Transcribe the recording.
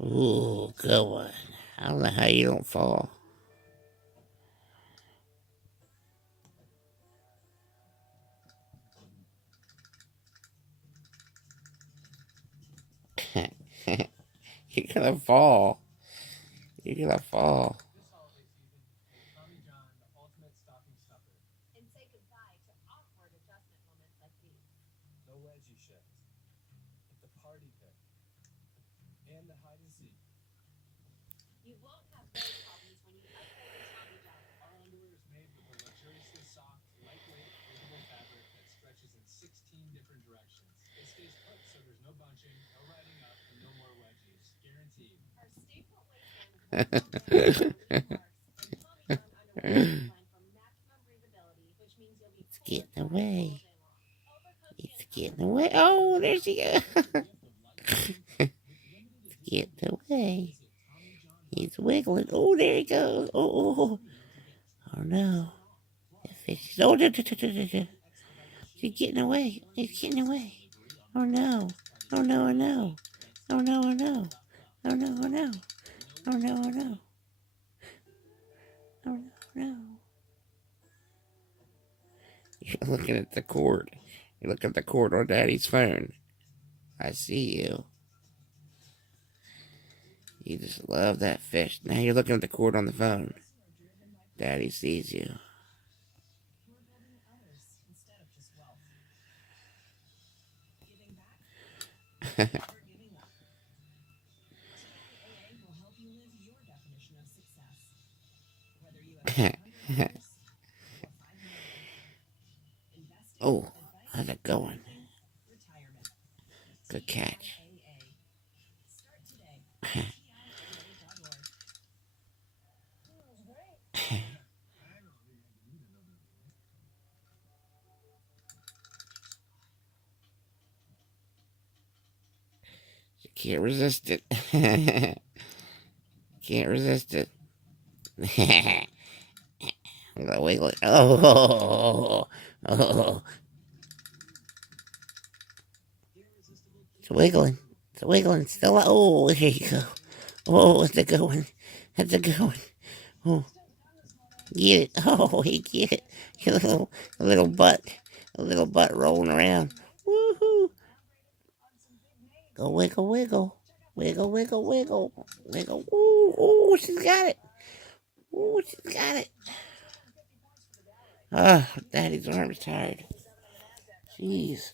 Ooh, good one. I don't know how you don't fall. You're gonna fall. You're gonna fall. It's getting away. It's getting away. Oh, there she goes. It's getting away. He's wiggling. Oh, there he goes. Oh, oh no. The fish is. Oh, he's getting away. He's getting away. Oh no. Oh no, oh no. Oh no, oh no. Oh no, oh no. Oh no, oh no. Oh no, no. You're looking at the cord. You look at the cord on Daddy's phone. I see you. You just love that fish. Now you're looking at the cord on the phone. Daddy sees you. Oh, how's it going? Good catch. You can't resist it. Can't resist it. I'm gonna wiggle it. Oh. It's wiggling. It's wiggling. Still. Oh, there you go. Oh, it's a good one. That's a good one. Oh, get it. Oh, he get it. Your little butt. A little butt rolling around. Woohoo. Go wiggle, wiggle. Wiggle, wiggle, wiggle. Wiggle. Ooh, ooh, she's got it. Ooh, she's got it. Ah, Daddy's arm's tired. Jeez.